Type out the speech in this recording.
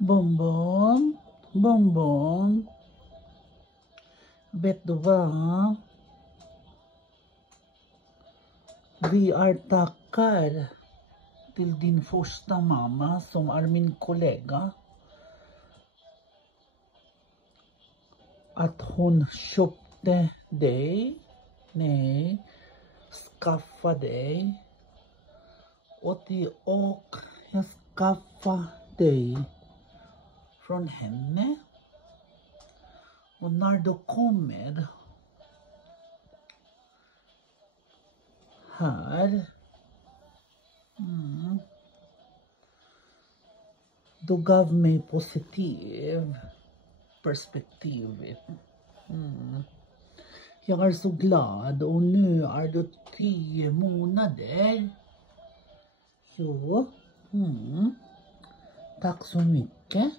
Bonbon, bonbon. Vet du vad? Vi tackar till din första mamma som är min kollega. Att hon köpte dig. Nej, skaffa dig. Och jag skaffa dig från henne. Och när du kommer här, du gav mig positiv perspektiv. Jag är så glad och nu är du 10 månader. Jo. Tack så mycket.